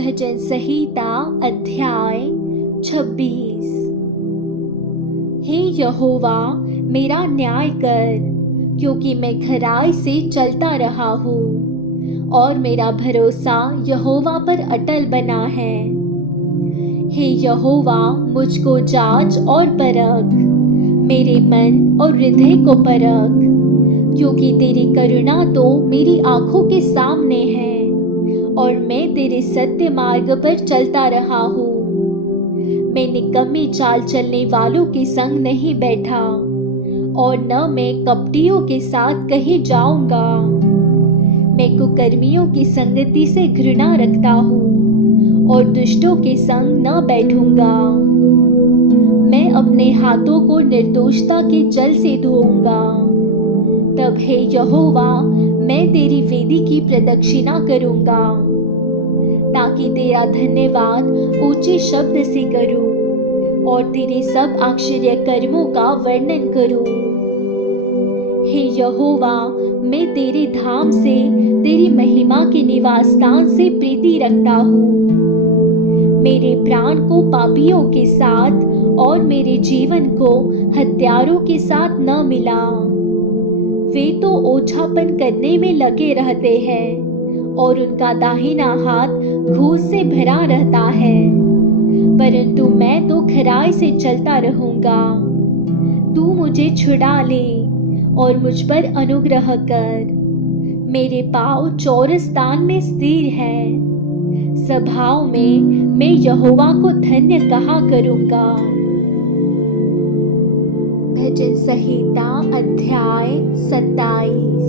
भजन संहिता अध्याय 26। हे यहोवा, मेरा न्याय कर, क्योंकि मैं खराई से चलता रहा हूँ और मेरा भरोसा यहोवा पर अटल बना है। हे यहोवा, मुझको जांच और परख, मेरे मन और हृदय को परख, क्योंकि तेरी करुणा तो मेरी आंखों के सामने है और मैं तेरे सत्य मार्ग पर चलता रहा हूँ। मैं निकम्मी चाल चलने वालों के संग नहीं बैठा और न मैं कपटियों के साथ कहीं जाऊंगा। मैं कुकर्मियों की संगति से घृणा रखता हूँ और दुष्टों के संग न बैठूंगा। मैं अपने हाथों को निर्दोषता के जल से धोऊंगा। तब हे यहोवा, मैं तेरी वेदी की प्रदक्षिणा करूंगा, ताकि तेरा धन्यवाद ऊंचे शब्द से करूं और तेरे सब आश्चर्य कर्मों का वर्णन करूं। हे यहोवा, मैं तेरे धाम से, तेरी महिमा के निवास स्थान से प्रीति रखता हूँ। मेरे प्राण को पापियों के साथ और मेरे जीवन को हत्यारों के साथ न मिला। वे तो ओछापन करने में लगे रहते हैं और उनका दाहिना हाथ घूस से भरा रहता है, परंतु मैं तो खराई से चलता रहूंगा। तू मुझे छुड़ा ले और मुझ पर अनुग्रह कर। मेरे पाँव चौरस्तान में स्थिर है। सभाओं में मैं यहोवा को धन्य कहा करूंगा। भजन संहिता अध्याय 27।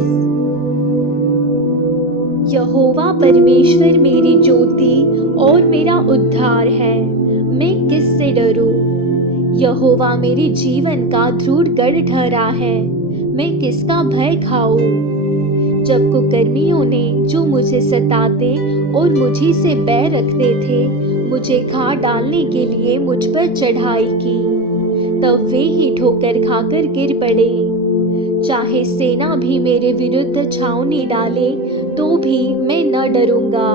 यहोवा परमेश्वर मेरी ज्योति और मेरा उद्धार है, मैं किससे डरूं? यहोवा मेरे जीवन का दृढ़ गढ़ ठहरा है, मैं किसका भय खाऊं? जब कुकर्मियों ने, जो मुझे सताते और मुझी से बैर रखते थे, मुझे घा डालने के लिए मुझ पर चढ़ाई की, तब वे ही ठोकर खाकर गिर पड़े। चाहे सेना भी मेरे विरुद्ध छावनी डाले तो भी मैं न डरूंगा।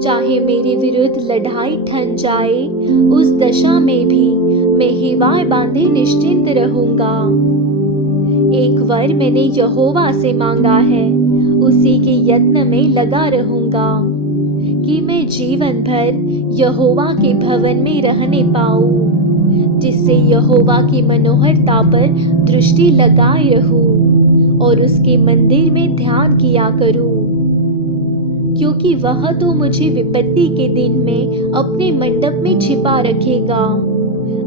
चाहे मेरे विरुद्ध लड़ाई ठन जाए, उस दशा में भी मैं हिवाएं बांधे निश्चिंत रहूंगा। एक वर मैंने यहोवा से मांगा है, उसी के यत्न में लगा रहूंगा, कि मैं जीवन भर यहोवा के भवन में रहने पाऊं, जिससे यहोवा की मनोहरता पर दृष्टि लगाए रहूं और उसके मंदिर में ध्यान किया करूं। क्योंकि वह तो मुझे विपत्ति के दिन में अपने मंडप में छिपा रखेगा,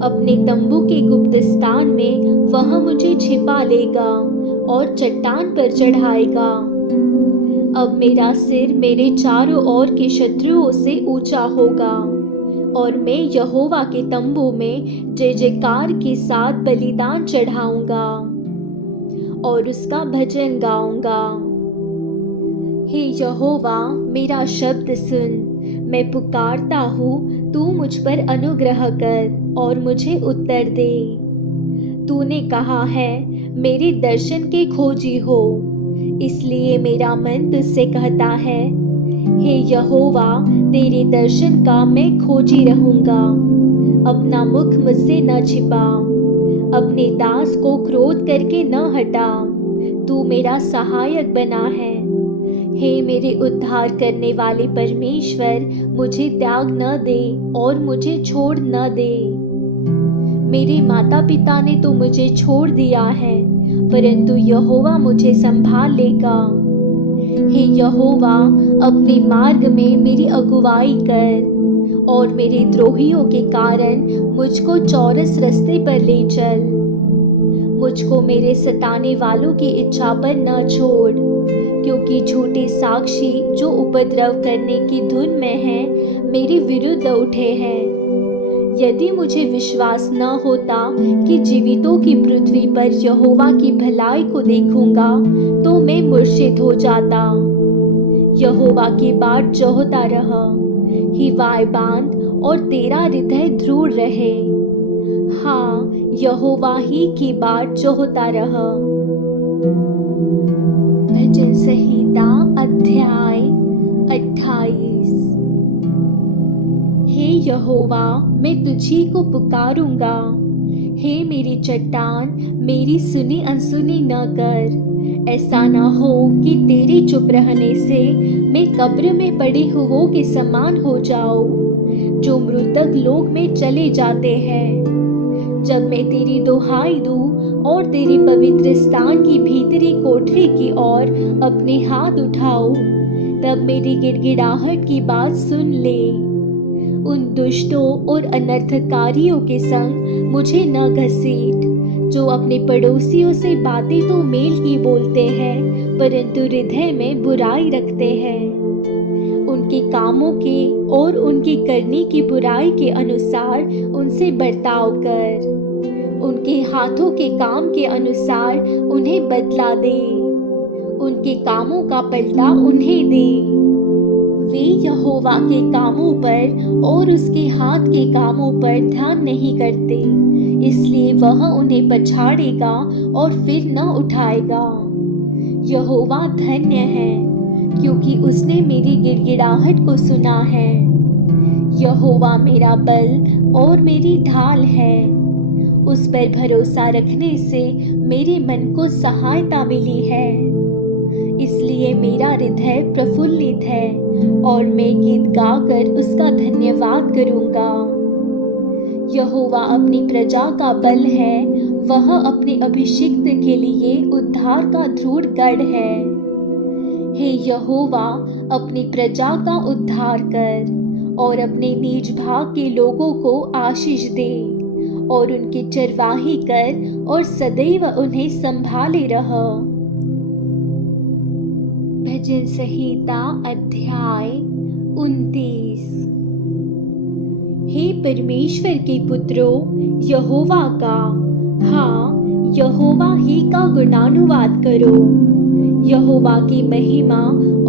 अपने तंबू के गुप्त स्थान में वह मुझे छिपा लेगा और चट्टान पर चढ़ाएगा। अब मेरा सिर मेरे चारों ओर के शत्रुओं से ऊंचा होगा और मैं यहोवा के तंबू में जय जयकार के साथ बलिदान चढ़ाऊंगा और उसका भजन गाऊंगा। हे यहोवा, मेरा शब्द सुन, मैं पुकारता हूँ, तू मुझ पर अनुग्रह कर और मुझे उत्तर दे। तूने कहा है, मेरे दर्शन के खोजी हो, इसलिए मेरा मन तुझसे कहता है, हे यहोवा, तेरे दर्शन का मैं खोजी रहूंगा। अपना मुख मुझसे न छिपा, अपने दास को क्रोध करके न हटा। तू मेरा सहायक बना है। हे मेरे उद्धार करने वाले परमेश्वर, मुझे त्याग न दे और मुझे छोड़ न दे। मेरे माता पिता ने तो मुझे छोड़ दिया है, परंतु यहोवा मुझे संभाल लेगा। हे यहोवा, अपने मार्ग में मेरी अगुवाई कर और मेरे द्रोहियों के कारण मुझको चौरस रास्ते पर ले चल। मुझको मेरे सताने वालों की इच्छा पर न छोड़, क्योंकि झूठे साक्षी जो उपद्रव करने की धुन में हैं, मेरे विरुद्ध उठे हैं। यदि मुझे विश्वास न होता कि जीवितों की पृथ्वी पर यहोवा की भलाई को देखूंगा, तो मैं मूर्छित हो जाता। यहोवा की बाट जोहता रह, हिवाएं बांध और तेरा हृदय दृढ़ रहे। हाँ, यहोवा ही की बाट जोहता रह। भजन संहिता अध्याय 28। यहोवा, मैं तुझी को पुकारूंगा। हे मेरी चट्टान, मेरी सुनी अनसुनी न कर। ऐसा न हो कि तेरे चुप रहने से मैं कब्र में पड़े हुओं के समान हो जाऊं, जो मृतक लोक में चले जाते हैं। जब मैं तेरी दुहाई दूं और तेरी पवित्र स्थान की भीतरी कोठरी की ओर अपने हाथ उठाऊं, तब मेरी गिड़गिड़ाहट की बात सुन ले। उन दुष्टों और अनर्थकारियों के संग मुझे न घसीट, जो अपने पड़ोसियों से बातें तो मेल की बोलते हैं, परंतु हृदय में बुराई रखते हैं। उनके कामों के और उनकी करनी की बुराई के अनुसार उनसे बर्ताव कर। उनके हाथों के काम के अनुसार उन्हें बदला दे। उनके कामों का पलटा उन्हें दे। वे यहोवा के कामों पर और उसके हाथ के कामों पर ध्यान नहीं करते, इसलिए वह उन्हें पछाड़ेगा और फिर न उठाएगा। यहोवा धन्य है, क्योंकि उसने मेरी गिड़गिड़ाहट को सुना है। यहोवा मेरा बल और मेरी ढाल है, उस पर भरोसा रखने से मेरे मन को सहायता मिली है। इसलिए मेरा हृदय प्रफुल्लित है और मैं गीत गाकर उसका धन्यवाद करूंगा। यहोवा अपनी प्रजा का बल है, वह अपने अभिषिक्त के लिए उद्धार का दृढ़ गढ़ है। हे यहोवा, अपनी प्रजा का उद्धार कर और अपने निज भाग के लोगों को आशीष दे और उनकी चरवाही कर और सदैव उन्हें संभाले रह। भजन संहिता अध्याय 29। हे परमेश्वर के पुत्रों, यहोवा का, हाँ, यहोवा ही का गुणानुवाद करो। यहोवा की महिमा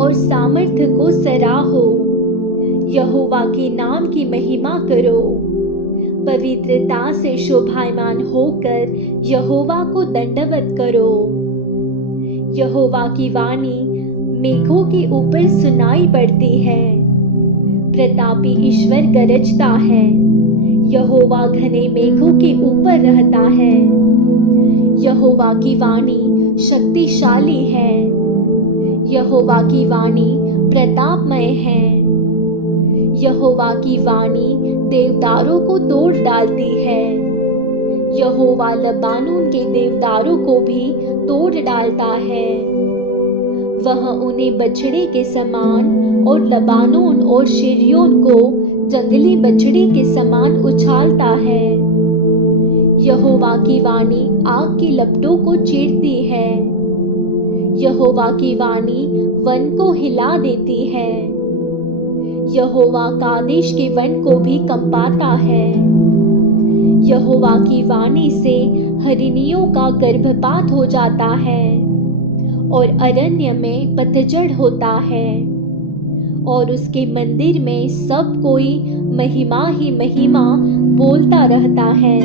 और सामर्थ्य को सराहो। यहोवा के नाम की महिमा करो। पवित्रता से शोभायमान होकर यहोवा को दंडवत करो। यहोवा की वाणी मेघों के ऊपर सुनाई पड़ती है। प्रतापी ईश्वर गरजता है। यहोवा घने मेघों के ऊपर रहता है। यहोवा की वाणी शक्तिशाली है। यहोवा की वाणी प्रतापमय है। यहोवा की वाणी देवदारों को तोड़ डालती है। यहोवा लबानोन के देवदारों को भी तोड़ डालता है। वह उन्हें बछड़े के समान और लबानोन और शिर्योन को जंगली बछड़े के समान उछालता है। यहोवा की वाणी आग की लपटों को चीरती है। यहोवा की वाणी वन को हिला देती है। यहोवा कादेश के वन को भी कंपाता है। यहोवा की वाणी से हरिणियों का गर्भपात हो जाता है और अरण्य में पतझड़ होता है, और उसके मंदिर में सब कोई महिमा ही महिमा बोलता रहता है।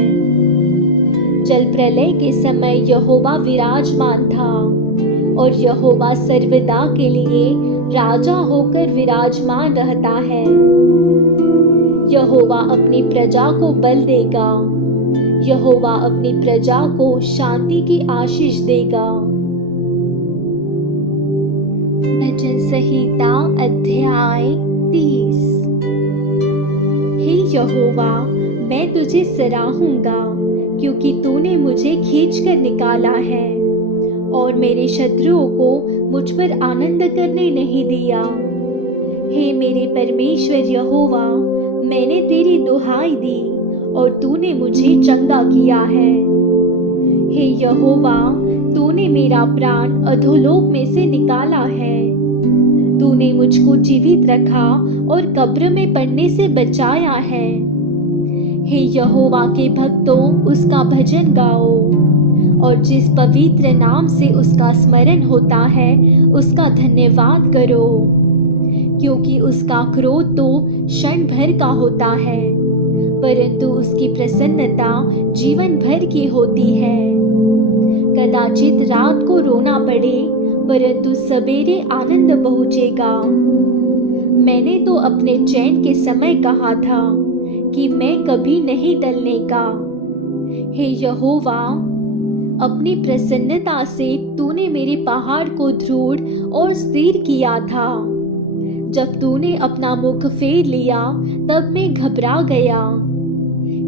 जल प्रलय के समय यहोवा विराजमान था, और यहोवा सर्वदा के लिए राजा होकर विराजमान रहता है। यहोवा अपनी प्रजा को बल देगा। यहोवा अपनी प्रजा को शांति की आशीष देगा। भजन संहिता अध्याय 30। हे यहोवा, मैं तुझे सराहूंगा, क्योंकि तूने मुझे खींचकर निकाला है और मेरे शत्रुओं को मुझ पर आनंद करने नहीं दिया। हे मेरे परमेश्वर यहोवा, मैंने तेरी दुहाई दी और तूने मुझे चंगा किया है। हे यहोवा, तूने मेरा प्राण अधोलोक में से निकाला है। तूने मुझको जीवित रखा और कब्र में पड़ने से बचाया है। हे यहोवा के भक्तों, उसका भजन गाओ, और जिस पवित्र नाम से उसका स्मरण होता है उसका धन्यवाद करो, क्योंकि उसका क्रोध तो क्षण भर का होता है, परंतु उसकी प्रसन्नता जीवन भर की होती है। कदाचित रात को रोना पड़े, परंतु सवेरे आनंद पहुँचेगा। मैंने तो अपने चैन के समय कहा था, कि मैं कभी नहीं टलने का। हे यहोवा, अपनी प्रसन्नता से तूने मेरे पहाड़ को दृढ़ और स्थिर किया था। जब तूने अपना मुख फेर लिया तब मैं घबरा गया।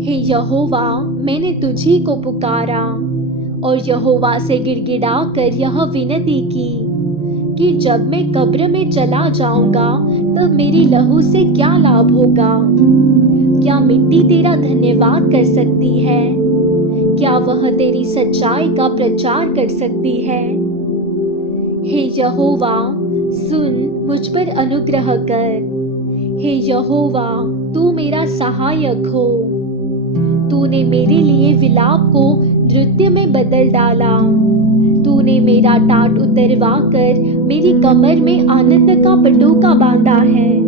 हे यहोवा, मैंने तुझी को पुकारा और यहोवा से गिड़गिड़ा कर यह विनती की कि जब मैं कब्र में चला जाऊंगा तब मेरी लहू से क्या लाभ होगा। क्या मिट्टी तेरा धन्यवाद कर सकती है? क्या वह तेरी सच्चाई का प्रचार कर सकती है? हे यहोवा, सुन, मुझ पर अनुग्रह कर। हे यहोवा, तू मेरा सहायक हो। तूने मेरे लिए विलाप को नृत्य में बदल डाला। तूने मेरा टाट उतरवा कर मेरी कमर में आनंद का पटोका बांधा है,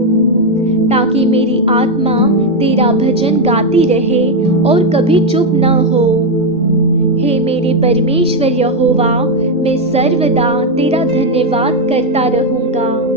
ताकि मेरी आत्मा तेरा भजन गाती रहे और कभी चुप न हो। हे मेरे परमेश्वर यहोवा, मैं सर्वदा तेरा धन्यवाद करता रहूंगा।